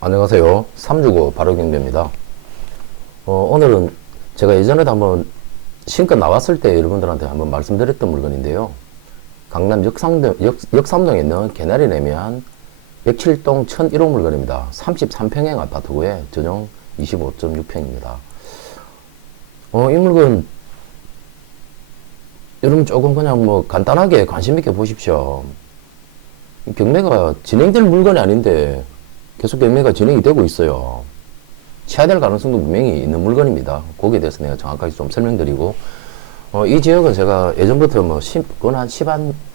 안녕하세요. 365 바로경제입니다. 오늘은 제가 예전에도 한번 신껏 나왔을 때 여러분들한테 한번 말씀드렸던 물건인데요. 강남 역삼동에 있는 개나리내면 107동 1001호 물건입니다. 33평형 아파트고에 전용 25.6평입니다. 이 물건 여러분 조금 그냥 뭐 간단하게 관심 있게 보십시오. 경매가 진행될 물건이 아닌데 계속 경매가 진행이 되고 있어요. 취하될 가능성도 분명히 있는 물건입니다. 거기에 대해서 내가 정확하게 좀 설명드리고, 이 지역은 제가 예전부터 한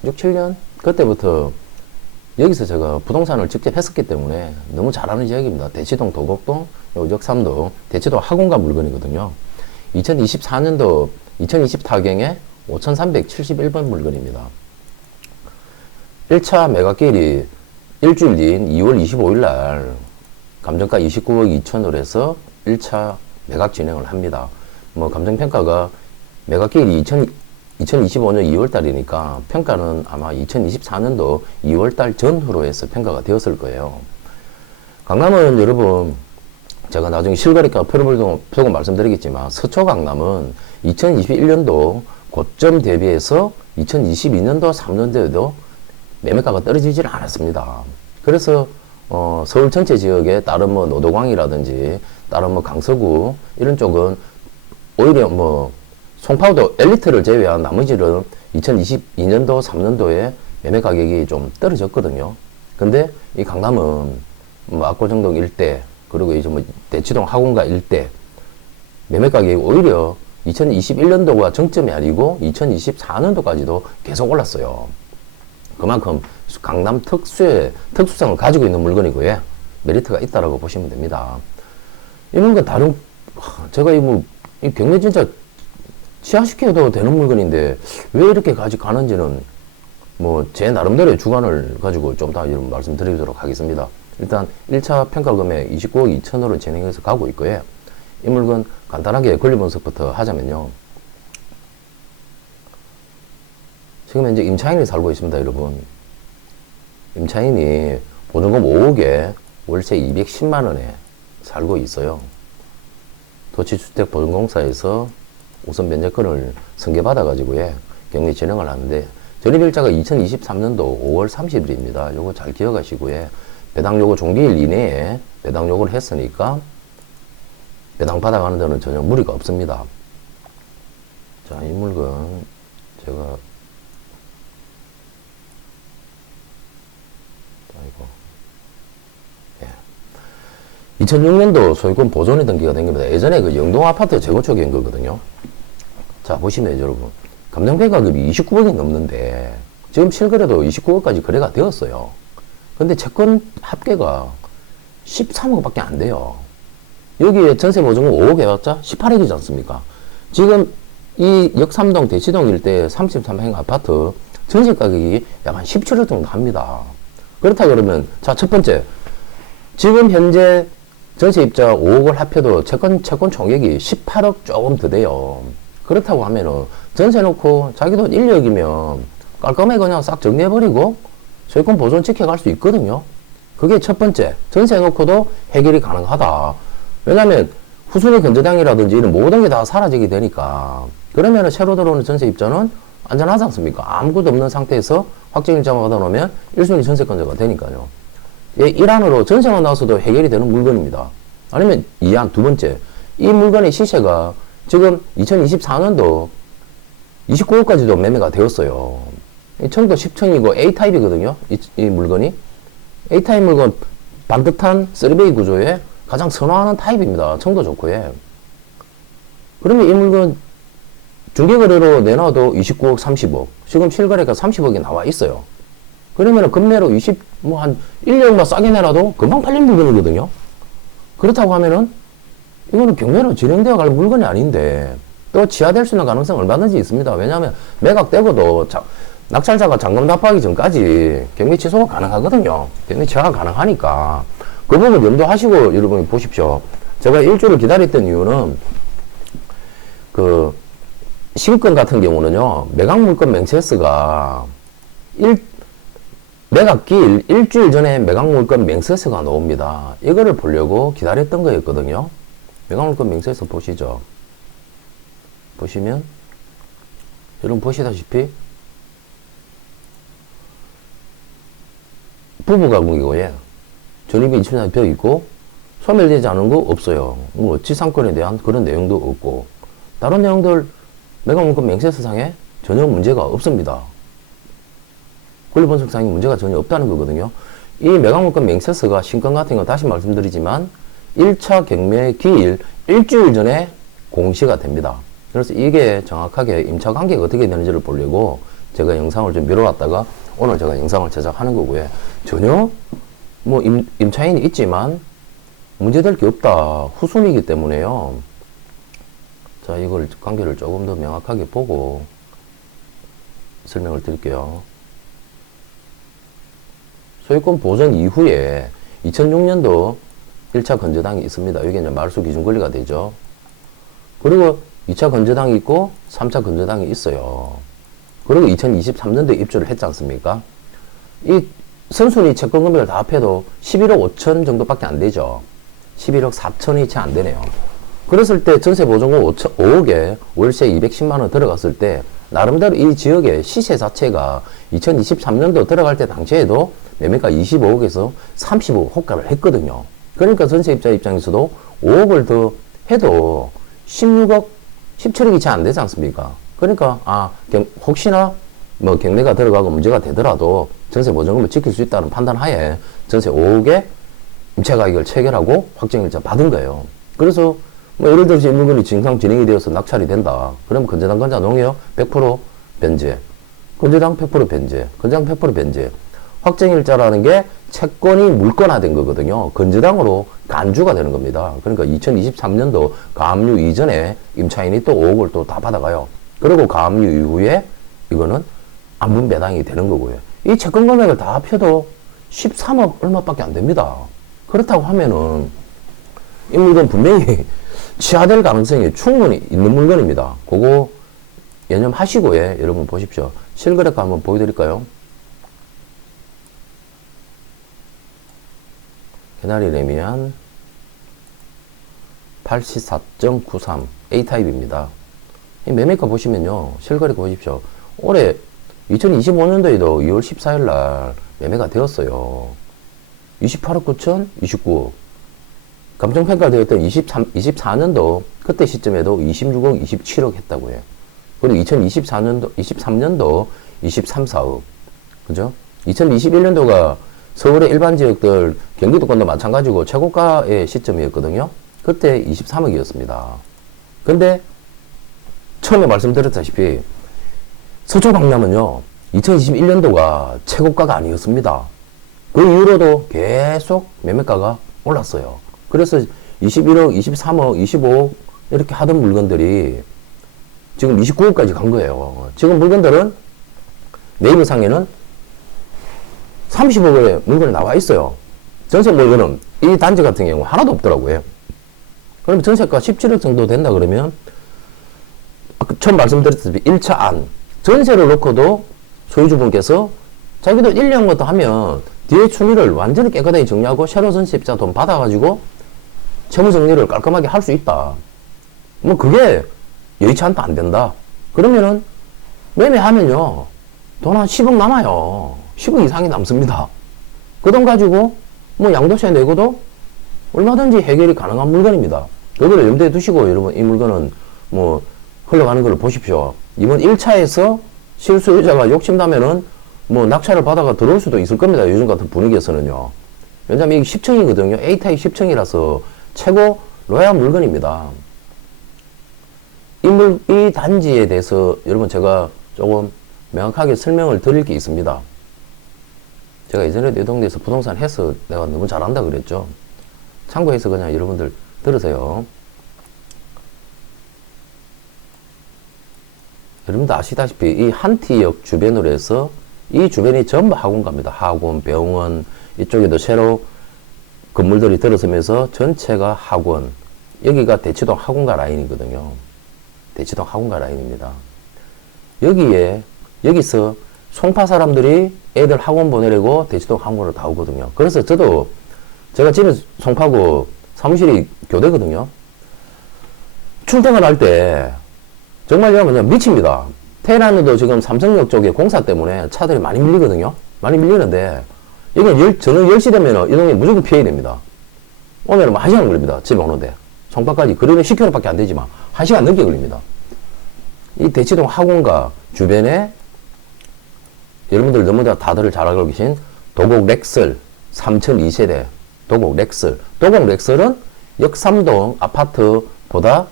6, 7년? 그때부터 여기서 제가 부동산을 직접 했었기 때문에 너무 잘 아는 지역입니다. 대치동, 도곡동, 역삼동, 대치동 학원가 물건이거든요. 2024년도, 2024경에 5371번 물건입니다. 1차 매각기일이 일주일 뒤인 2월 25일 날 감정가 29억 2천으로 해서 1차 매각 진행을 합니다. 뭐 감정평가가 매각기일이 2025년 2월 달이니까 평가는 아마 2024년도 2월 달 전후로 해서 평가가 되었을 거예요. 강남은 여러분 제가 나중에 실거래가 표를 펴고 말씀드리겠지만 서초 강남은 2021년도 고점 대비해서 2022년도 3년도에도 매매가가 떨어지질 않았습니다. 그래서 서울 전체 지역에 다른 뭐 노도광이라든지 다른 뭐 강서구 이런 쪽은 오히려 뭐 송파구도 엘리트를 제외한 나머지는 2022년도 3년도에 매매 가격이 좀 떨어졌거든요. 근데 이 강남은 뭐 압구정동 일대 그리고 이제 뭐 대치동 학원가 일대 매매 가격이 오히려 2021년도가 정점이 아니고 2024년도까지도 계속 올랐어요. 그만큼 강남 특수성을 가지고 있는 물건이고요. 메리트가 있다라고 보시면 됩니다. 이 물건 제가 이 경매 진짜 취하시켜도 되는 물건인데 왜 이렇게까지 가는지는 뭐 제 나름대로의 주관을 가지고 좀 더 이런 말씀 드리도록 하겠습니다. 일단 1차 평가 금액 29억 2천으로 진행해서 가고 있고요. 이 물건 간단하게 권리 분석부터 하자면요. 지금 현재 임차인이 살고 있습니다, 여러분. 임차인이 보증금 5억에 월세 210만원에 살고 있어요. 도시주택보증공사에서 우선 면제권을 승계받아가지고 경매 진행을 하는데, 전입일자가 2023년도 5월 30일입니다. 요거 잘 기억하시고요. 배당 요거 종기일 이내에 배당 요구를 했으니까 배당 받아가는 데는 전혀 무리가 없습니다. 자, 이 물건 제가 2006년도 소유권 보존이 등기가 된 겁니다. 예전에 그 영동 아파트 재건축인 거거든요. 자, 보시면 여러분. 감정평가금이 29억이 넘는데, 지금 실거래도 29억까지 거래가 되었어요. 근데 채권 합계가 13억 밖에 안 돼요. 여기에 전세보증금 5억 해봤자 18억이지 않습니까? 지금 이 역삼동, 대치동 일대 33평 아파트 전세 가격이 약 한 17억 정도 합니다. 그렇다 그러면, 자, 첫 번째. 지금 현재 전세입자 5억을 합해도 채권 총액이 18억 조금 더 돼요. 그렇다고 하면은 전세 놓고 자기 돈 1억이면 깔끔하게 그냥 싹 정리해버리고 소유권 보존 지켜갈 수 있거든요. 그게 첫 번째. 전세 놓고도 해결이 가능하다. 왜냐면 후순위 건조당이라든지 이런 모든 게 다 사라지게 되니까. 그러면은 새로 들어오는 전세입자는 안전하지 않습니까? 아무것도 없는 상태에서 확정일자만 받아놓으면 1순위 전세권자가 되니까요. 예, 1안으로 전세만 나와서도 해결이 되는 물건입니다. 아니면 2안, 두 번째. 이 물건의 시세가 지금 2024년도 29억까지도 매매가 되었어요. 청도 10층이고 A타입이거든요. 이 물건이. A타입 물건 반듯한 3베이 구조에 가장 선호하는 타입입니다. 청도 좋고, 예. 그러면 이 물건 중개거래로 내놔도 29억, 30억. 지금 실거래가 30억이 나와 있어요. 그러면은 금매로 한 1억만 싸게 내놔도 금방 팔린 물건이거든요. 그렇다고 하면은 이거는 경매로 진행되어 갈 물건이 아닌데 또 취하될 수 있는 가능성은 얼마든지 있습니다. 왜냐하면 매각되고도 낙찰자가 잔금 납부하기 전까지 경매 취소가 가능하거든요. 경매 취하가 가능하니까 그 부분 염두하시고 여러분이 보십시오. 제가 일주일을 기다렸던 이유는 그 신권 같은 경우는요, 매각 물건 맹세스가 매각기 일주일 전에 매각물건 맹세서가 나옵니다. 이거를 보려고 기다렸던 거였거든요. 매각물건 맹세서 보시죠. 보시면 여러분 보시다시피 부부가구이고요. 전입이 2000년 되어 있고 소멸되지 않은 거 없어요. 뭐 지상권에 대한 그런 내용도 없고 다른 내용들 매각물건 맹세서상에 전혀 문제가 없습니다. 권리분석상에 문제가 전혀 없다는 거거든요. 이 매각물건 맹세서가 신건 같은 건 다시 말씀드리지만 1차 경매 기일 일주일 전에 공시가 됩니다. 그래서 이게 정확하게 임차 관계가 어떻게 되는지를 보려고 제가 영상을 좀 미뤄왔다가 오늘 제가 영상을 제작하는 거고요. 전혀 뭐 임차인이 있지만 문제될 게 없다. 후순위이기 때문에요. 자, 이걸 관계를 조금 더 명확하게 보고 설명을 드릴게요. 소유권 보전 이후에 2006년도 1차 건저당이 있습니다. 여기 이제 말소 기준 권리가 되죠. 그리고 2차 건저당이 있고 3차 건저당이 있어요. 그리고 2023년도에 입주를 했지 않습니까? 이 선순위 채권 금액을 다 합해도 11억 5천 정도밖에 안 되죠. 11억 4천이 채 안 되네요. 그랬을 때 전세 보증금 5억에 월세 210만 원 들어갔을 때 나름대로 이 지역의 시세 자체가 2023년도 들어갈 때 당시에도 매매가 25억에서 35억 호가를 했거든요. 그러니까 전세입자 입장에서도 5억을 더 해도 16억, 17억이 채 안 되지 않습니까? 그러니까 혹시나 뭐 경매가 들어가고 문제가 되더라도 전세 보증금을 지킬 수 있다는 판단 하에 전세 5억에 임차 가격을 체결하고 확정일자 받은 거예요. 그래서 뭐 예를 들어서 이 물건이 진상 진행이 되어서 낙찰이 된다. 그러면 건재당 건자 농협 100% 변제, 건재당 100% 변제, 건재당 100% 변제. 확정일자라는 게 채권이 물건화된 거거든요. 건재당으로 간주가 되는 겁니다. 그러니까 2023년도 가압류 이전에 임차인이 또 5억을 또 다 받아가요. 그리고 가압류 이후에 이거는 안분 배당이 되는 거고요. 이 채권 금액을 다 합쳐도 13억 얼마밖에 안 됩니다. 그렇다고 하면은 이 물건 분명히 취하될 가능성이 충분히 있는 물건입니다. 그거 개념하시고요. 여러분 보십시오. 실거래가 한번 보여드릴까요? 개나리 레미안 84.93 A타입입니다. 이 매매가 보시면요. 실거래가 보십시오. 올해 2025년도에도 2월 14일 날 매매가 되었어요. 28억 9천, 29억. 감정평가 되었던 24년도 그때 시점에도 26억, 27억 했다고 해요. 그리고 23년도 23, 4억. 그죠? 2021년도가 서울의 일반 지역들 경기도권도 마찬가지고 최고가의 시점이었거든요. 그때 23억이었습니다. 근데 처음에 말씀드렸다시피 서초 강남은요 2021년도가 최고가가 아니었습니다. 그 이후로도 계속 매매가가 올랐어요. 그래서 21억, 23억, 25억 이렇게 하던 물건들이 지금 29억까지 간 거예요. 지금 물건들은 네이버상에는 30억의 물건이 나와 있어요. 전세 물건은 이 단지 같은 경우 하나도 없더라고요. 그러면 전세가 17억 정도 된다 그러면 처음 말씀드렸다시피 1차 안 전세를 놓고도 소유주분께서 자기도 1년 것도 하면 뒤에 추미를 완전히 깨끗하게 정리하고 새로 전세입자 돈 받아가지고 채무 정리를 깔끔하게 할 수 있다. 뭐 그게 여의치 않다 안 된다. 그러면은 매매하면요 돈 한 10억 남아요. 10억 이상이 남습니다. 그 돈 가지고 뭐 양도세 내고도 얼마든지 해결이 가능한 물건입니다. 그거를 염두에 두시고 여러분 이 물건은 뭐 흘러가는 걸 보십시오. 이번 1차에서 실소유자가 욕심나면은 뭐 낙찰을 받아가 들어올 수도 있을 겁니다. 요즘 같은 분위기에서는요. 왜냐면 이게 10층이거든요. A타입 10층이라서 최고 로얄 물건입니다. 이 단지에 대해서 여러분 제가 조금 명확하게 설명을 드릴 게 있습니다. 제가 예전에도 이 동네에서 부동산 해서 내가 너무 잘한다 그랬죠. 참고해서 그냥 여러분들 들으세요. 여러분들 아시다시피 이 한티역 주변으로 해서 이 주변이 전부 학원가입니다. 학원, 병원, 이쪽에도 새로 건물들이 들어서면서 전체가 학원. 여기가 대치동 학원가 라인이거든요. 대치동 학원가 라인입니다. 여기서 송파 사람들이 애들 학원 보내려고 대치동 학원을 다 오거든요. 그래서 저도 제가 집에 송파구 사무실이 교대거든요. 출퇴근할 때 정말 그냥 미칩니다. 테헤란도 지금 삼성역 쪽에 공사 때문에 차들이 많이 밀리거든요. 많이 밀리는데 여기 저녁 10시 되면 이동이 무조건 피해야 됩니다. 오늘은 1시간 걸립니다. 집에 오는데. 송파까지 그러면 10km밖에 안 되지만 1시간 넘게 걸립니다. 이 대치동 학원가 주변에 여러분들 너무나 다들 잘 알고 계신 도곡 렉슬 3층 2세대 도곡 렉슬. 도곡 렉슬은 역삼동 아파트보다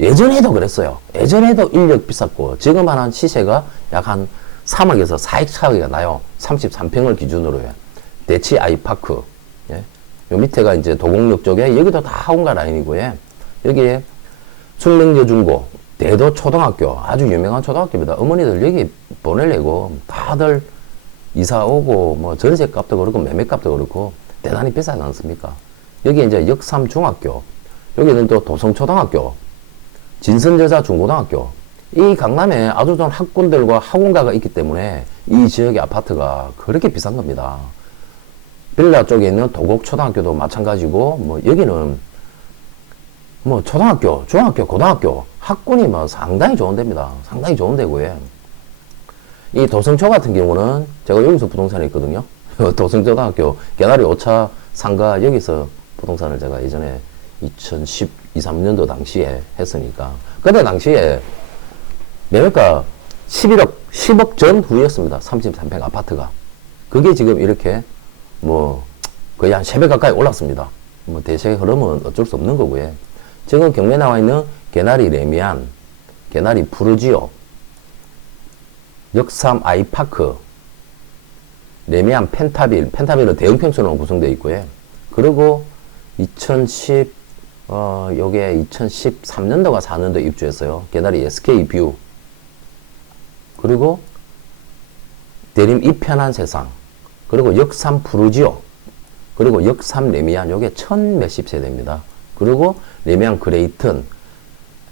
예전에도 그랬어요. 예전에도 인력 비쌌고 지금 한 시세가 약 한 3억에서 4억 차이가 나요. 33평을 기준으로 해. 대치 아이파크. 예. 요 밑에가 이제 도곡역 쪽에 여기도 다 학원가 라인이고요. 여기에 숙명여중고, 대도 초등학교, 아주 유명한 초등학교입니다. 어머니들 여기 보내려고 다들 이사 오고 뭐 전세 값도 그렇고 매매 값도 그렇고 대단히 비싸지 않습니까? 여기 이제 역삼 중학교, 여기는 또 도성초등학교, 진선여자 중고등학교. 이 강남에 아주 좋은 학군들과 학원가가 있기 때문에 이 지역의 아파트가 그렇게 비싼 겁니다. 빌라 쪽에 있는 도곡초등학교도 마찬가지고, 뭐, 여기는, 뭐, 초등학교, 중학교, 고등학교, 학군이 뭐 상당히 좋은 데입니다. 상당히 좋은 데고요. 이 도성초 같은 경우는 제가 여기서 부동산이 있거든요. 도성초등학교, 개나리 5차 상가 여기서 부동산을 제가 예전에 2012, 13년도 당시에 했으니까. 그때 당시에 매매가 10억 전후였습니다. 33평 아파트가. 그게 지금 이렇게 뭐 거의 한 3배 가까이 올랐습니다. 뭐 대세의 흐름은 어쩔 수 없는 거고요. 지금 경매에 나와 있는 개나리 레미안, 개나리 푸르지오, 역삼 아이파크, 레미안 펜타빌은 대형 평수로 구성되어 있고요. 그리고 요게 2013년도가 4년도 입주했어요. 개나리 SK 뷰. 그리고 대림 이 편한 세상. 그리고 역삼 푸르지오. 그리고 역삼 레미안. 요게 1000몇십 세대입니다. 그리고 레미안 그레이튼.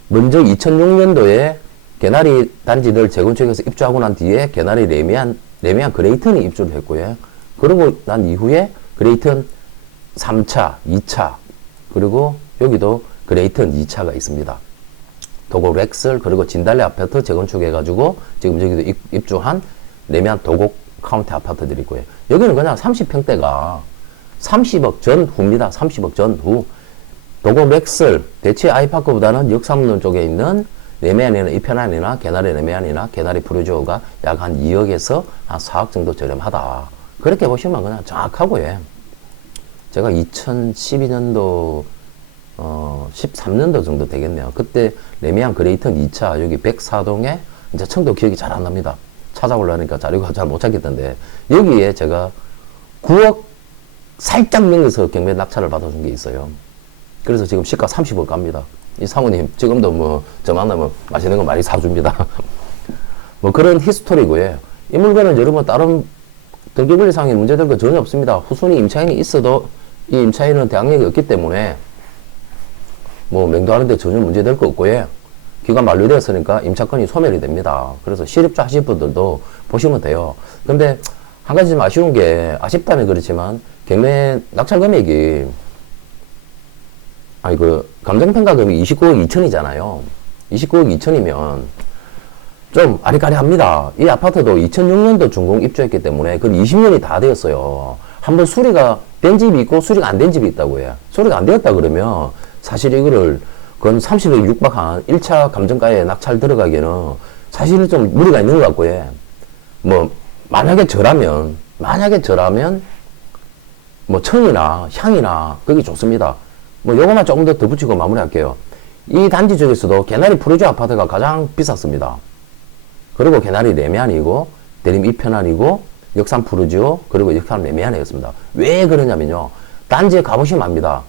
먼저 2006년도에 개나리 단지들 재건축해서 입주하고 난 뒤에 개나리 레미안 그레이튼이 입주를 했고요. 그리고 난 이후에 그레이튼 3차, 2차, 그리고 여기도 그레이튼 2차가 있습니다. 도곡 렉슬, 그리고 진달래 아파트 재건축해가지고 지금 여기도 입주한 레미안 도곡 카운티 아파트들이 있고요. 여기는 그냥 30평대가 30억 전후입니다. 30억 전후. 도곡 렉슬, 대치 아이파크보다는 역삼동 쪽에 있는 레미안이나 이편안이나 개나리 레미안이나 개나리 푸르지오가 약 한 2억에서 한 4억 정도 저렴하다. 그렇게 보시면 그냥 정확하고요. 제가 2012년도 13년도 정도 되겠네요. 그때 레미안 그레이튼 2차 여기 104동에 이제 청도 기억이 잘 안 납니다. 찾아보려니까 자료가 잘 못 찾겠던데 여기에 제가 9억 살짝 넘겨서 경매 낙찰을 받아준 게 있어요. 그래서 지금 시가 30억 갑니다. 이 사모님 지금도 뭐 저 만나면 맛있는 거 많이 사줍니다. 뭐 그런 히스토리고요. 이 물건은 여러분 다른 등기분리상에 문제될 거 전혀 없습니다. 후순위 임차인이 있어도 이 임차인은 대항력이 없기 때문에 뭐 맹도하는데 전혀 문제될 거 없고요. 기간 만료되었으니까 임차권이 소멸이 됩니다. 그래서 실입주 하실 분들도 보시면 돼요. 근데 한 가지 좀 아쉬운 게, 아쉽다면 그렇지만 경매 낙찰 금액이 감정평가금이 29억 2천이잖아요. 29억 2천이면 좀 아리까리합니다. 이 아파트도 2006년도 준공 입주했기 때문에 그건 20년이 다 되었어요. 한번 수리가 된 집이 있고 수리가 안 된 집이 있다고 해요. 수리가 안 되었다 그러면 사실 이거를 그건 30억 육박한 1차 감정가에 낙찰 들어가기에는 사실은 좀 무리가 있는 것 같고요. 뭐 만약에 저라면 뭐 청이나 향이나 그게 좋습니다. 뭐 요거만 조금 더 붙이고 마무리할게요. 이 단지 중에서도 개나리 푸르지오 아파트가 가장 비쌌습니다. 그리고 개나리 레미안이고 대림 이편안이고 역삼 푸르지오 그리고 역삼 레미안이었습니다. 왜 그러냐면요. 단지에 가보시면 압니다.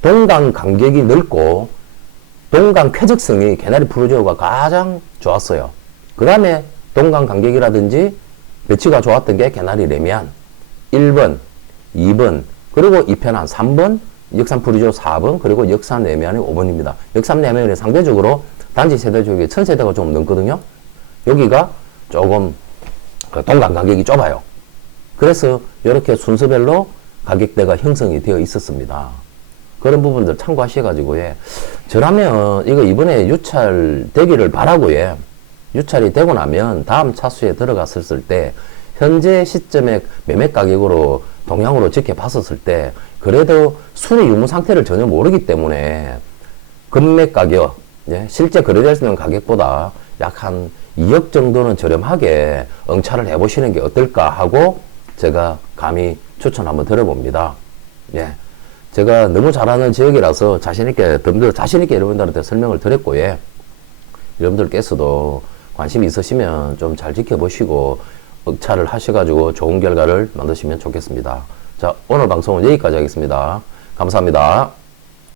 동강 간격이 넓고 동강 쾌적성이 개나리 푸르지오가 가장 좋았어요. 그 다음에 동강 간격이라든지 배치가 좋았던 게 개나리 레미안 1번, 2번, 그리고 이편안 3번, 역삼 푸르지오 4번, 그리고 역삼 레미안이 5번입니다. 역삼 레미안이 상대적으로 단지 세대 쪽에 1000세대가 좀 넘거든요. 여기가 조금 동간 가격이 좁아요. 그래서 이렇게 순서별로 가격대가 형성이 되어 있었습니다. 그런 부분들 참고하셔가지고, 예. 저라면 이거 이번에 유찰되기를 바라고, 예. 유찰이 되고 나면 다음 차수에 들어갔을 때 현재 시점의 매매 가격으로 동향으로 지켜봤었을 때 그래도 순위 유무 상태를 전혀 모르기 때문에 금매 가격, 예, 실제 거래될 수 있는 가격보다 약 한 2억 정도는 저렴하게 응찰을 해보시는 게 어떨까 하고 제가 감히 추천 한번 드려봅니다. 예. 제가 너무 잘하는 지역이라서 자신있게 여러분들한테 설명을 드렸고, 예. 여러분들께서도 관심이 있으시면 좀 잘 지켜보시고 응찰을 하셔가지고 좋은 결과를 만드시면 좋겠습니다. 자, 오늘 방송은 여기까지 하겠습니다. 감사합니다.